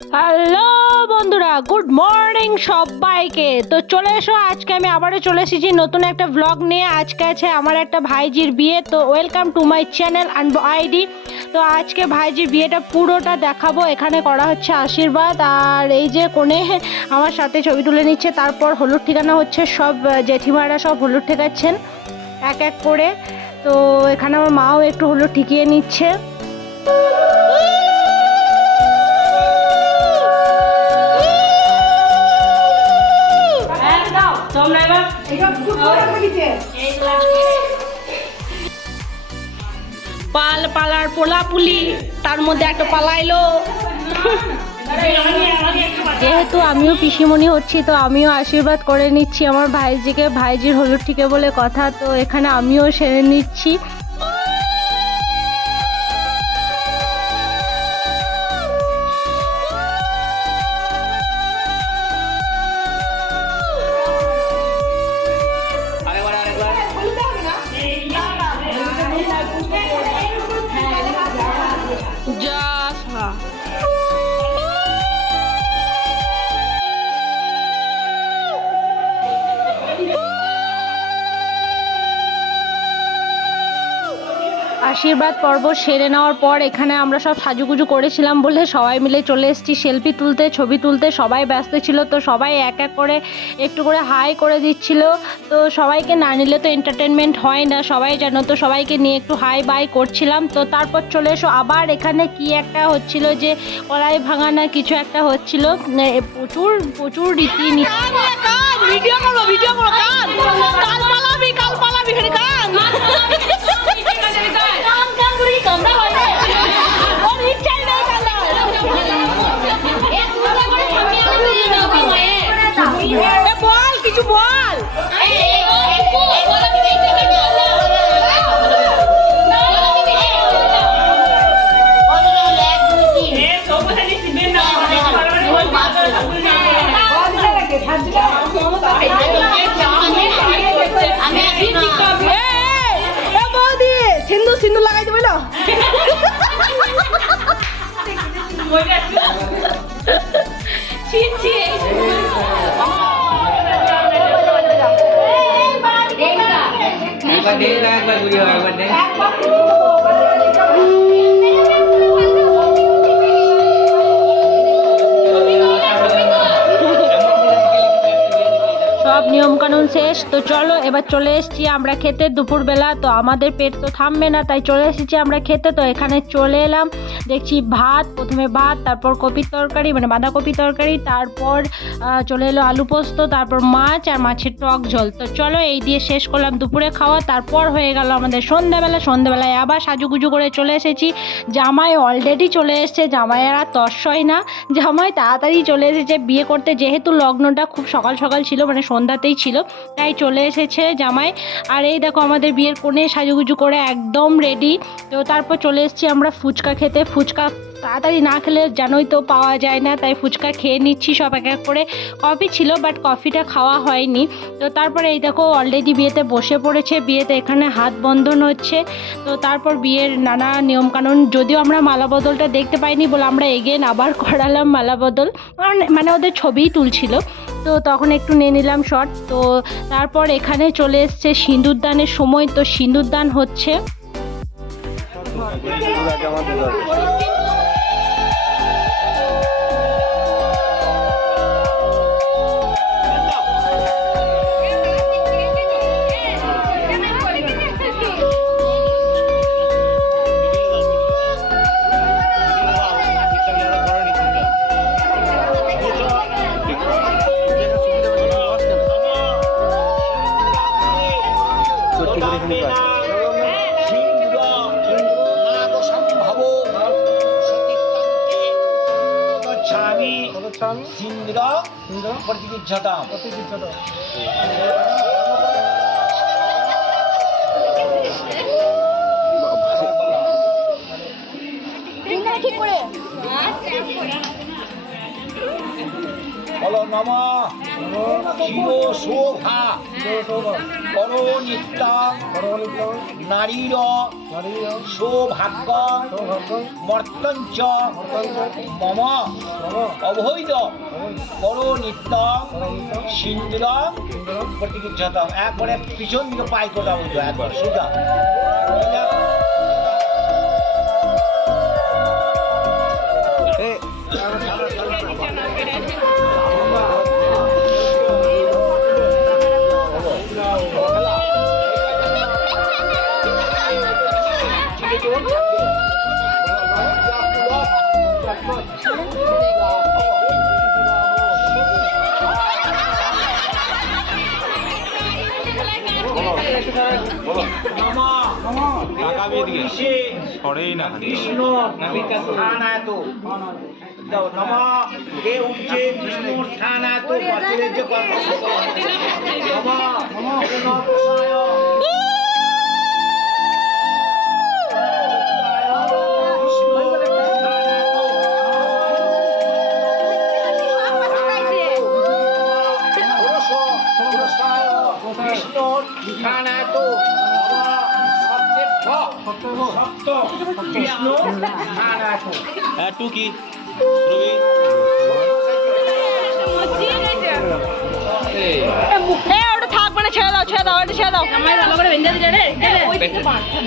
Hello বন্ধুরা, good morning সবাইকে। তো চলে এসো, আজকে আমি আবারও চলে এসেছি নতুন একটা ব্লগ নিয়ে। আজকে আছে আমার একটা ভাইজির বিয়ে। তো welcome to my channel and ID. তো আজকে ভাইজির বিয়েটা পুরোটা দেখাবো। এখানে করা হচ্ছে আশীর্বাদ, আর এই যে কোণে আমার সাথে ছবি তুলে নিচ্ছে। তারপর হলুদ ঠিকানা হচ্ছে, সব জেঠিমারা সব হলুদ ঠেকাচ্ছেন এক এক করে। তো এখানে আমার মাও একটু হলুদ ঠিকিয়ে নিচ্ছে। পাল পালার পোলাপুলি, তার মধ্যে একটা পালাইলো। যেহেতু আমিও পিসিমণি হচ্ছি, তো আমিও আশীর্বাদ করে নিচ্ছি আমার ভাইজিকে। ভাইজির হলুদ ঠিকে বলে কথা, তো এখানে আমিও সেরে নিচ্ছি। আশীর্বাদ পর্ব সেরে নেওয়ার পর এখানে আমরা সব সাজুগুজু করেছিলাম বলে সবাই মিলে চলে এসেছি সেলফি তুলতে, ছবি তুলতে। সবাই ব্যস্ত ছিল, তো সবাই এক এক করে একটু করে হাই করে দিচ্ছিল। তো সবাইকে না নিলে তো এন্টারটেনমেন্ট হয় না, সবাই জানো। তো সবাইকে নিয়ে একটু হাই বাই করছিলাম। তো তারপর চলে এসো, আবার এখানে কি একটা হচ্ছিল, যে কড়াই ভাঙা না কিছু একটা হচ্ছিল। প্রচুর প্রচুর রীতি বল, কিছু বল। সিন্ধু সিন্ধু লাগাই দেবে না। সব নিয়মকানুন শেষ। তো চলো এবার চলে এসেছি আমরা খেতে দুপুরবেলা। তো আমাদের পেট তো থামবে না, তাই চলে এসেছি আমরা খেতে। তো এখানে চলে এলাম, দেখছি ভাত, প্রথমে ভাত, তারপর কপির তরকারি মানে বাঁধাকপি তরকারি, তারপর চলে এলো আলু পোস্ত, তারপর মাছ আর মাছের টক ঝোল। তো চলো এই দিয়ে শেষ করলাম দুপুরে খাওয়া। তারপর হয়ে গেল আমাদের সন্ধ্যাবেলা। সন্ধ্যাবেলায় আবার সাজুগুজু করে চলে এসেছি। জামাই অলরেডি চলে এসেছে, জামাইয়ের আর তর্স হয় না, জামাই তাড়াতাড়ি চলে এসেছে বিয়ে করতে। যেহেতু লগ্নটা খুব সকাল সকাল ছিল, মানে সন্ধ্যাতেই ছিল, তাই চলে এসেছে জামাই। আর এই দেখো আমাদের বিয়ের কোণে সাজুগুজু করে একদম রেডি। তো তারপর চলে এসেছি আমরা ফুচকা খেতে। ফুচকা তাড়াতাড়ি না খেলে জানোই তো পাওয়া যায় না, তাই ফুচকা খেয়ে নিচ্ছি সব এক এক করে। কফি ছিল, বাট কফিটা খাওয়া হয়নি। তো তারপরে এই দেখো অলরেডি বিয়েতে বসে পড়েছে। বিয়েতে এখানে হাত বন্ধন হচ্ছে। তো তারপর বিয়ের নানা নিয়মকানুন, যদিও আমরা মালা বদলটা দেখতে পাইনি বলে আমরা এগেন আবার করালাম মালা বদল, মানে ওদের ছবিই তুলছিল, তো তখন একটু নিয়ে নিলাম শট। তো তারপর এখানে চলে এসছে সিঁদুরদানের সময়। তো সিঁদুরদান হচ্ছে। বলো নমঃ শিরো শোভা করো নিত্য নারীর সৌভাগ্য মর্তঞ্চ মম অবৈধ করো নিত্য সিন্দুর প্রতিকিচ্ছতম। একবারে পিছন দিকে পাই কথা বলছো, একবার সোজা। কৃষ্ণ স্থান এত নমঃ কে উঠছে বিষ্ণুর স্থান এত পাথরের যে কথা কৃষ্ণর স্থান এত কৃষ্ণ স্থান এত একটু কি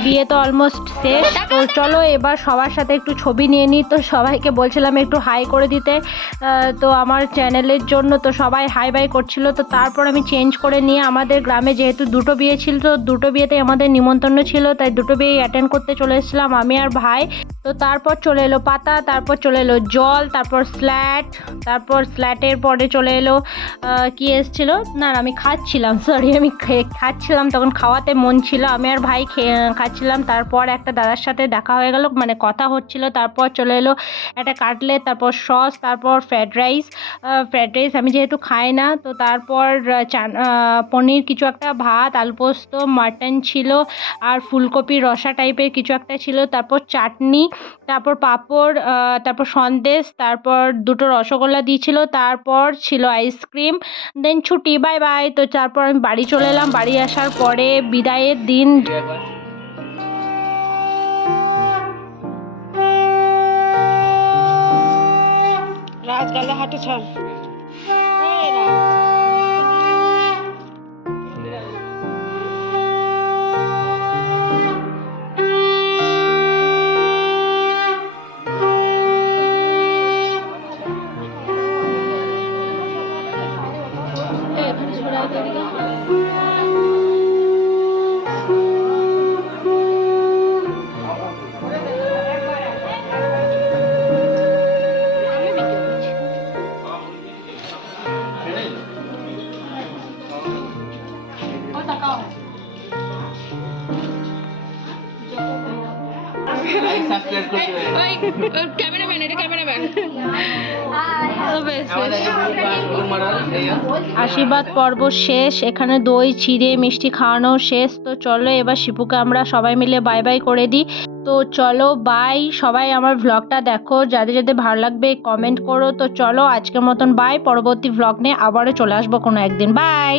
বিয়ে তো অলমোস্ট শেষ, তো চলো এবার সবার সাথে একটু ছবি নিয়ে নিই। তো সবাইকে বলছিলাম একটু হাই করে দিতে, তো আমার চ্যানেলের জন্য তো সবাই হাই বাই করছিল। তো তারপর আমি চেঞ্জ করে নিয়ে আমাদের গ্রামে যেহেতু দুটো বিয়ে ছিল, তো দুটো বিয়েতে আমাদের নিমন্ত্রণ ছিল, তাই দুটো বিয়ে অ্যাটেন্ড করতে চলে এসেছিলাম আমি আর ভাই। তো তারপর চলে এলো পাতা, তারপর চলে এলো জল, তারপর স্ল্যাট, তারপর স্ল্যাটের পরে চলে এলো কি এসেছিলো না আমি খাচ্ছিলাম, সরি আমি খাচ্ছিলাম, তখন খাওয়াতে মন ছিল, আমি আর ভাই খাচ্ছিলাম। তারপর একটা দাদার সাথে দেখা হয়ে গেল, মানে কথা হচ্ছিল। তারপর চলে এলো একটা কাটলেট, তারপর সস, তারপর ফ্রায়েড রাইস আমি যেহেতু খাই না, তো তারপর পনির কিছু একটা, ভাত, আলু পোস্ত, মাটন ছিল, আর ফুলকপির রসা টাইপের কিছু একটা ছিল, তারপর চাটনি, তারপর পাঁপড়, তারপর সন্দেশ, তারপর দুটো রসগোল্লা দিয়েছিল, তারপর ছিল আইসক্রিম, দেন ছুটি, বাই বাই। তো তারপর আমি বাড়ি চলে এলাম। বাড়ি আসার পরে বিদায়ের দিন রাজগালে হাঁটু ছাড়। আশীর্বাদ পর্ব শেষ, এখানে দই চিড়ে মিষ্টি খাওয়ানো শেষ। তো চলো এবার শিপুকে আমরা সবাই মিলে বাই বাই করে দিই। তো চলো বাই, সবাই আমার ভ্লগটা দেখো, যাদের যাদের ভালো লাগবে কমেন্ট করো। তো চলো আজকের মতন বাই, পরবর্তী ভ্লগ নিয়ে আবারও চলে আসবো কোনো একদিন, বাই।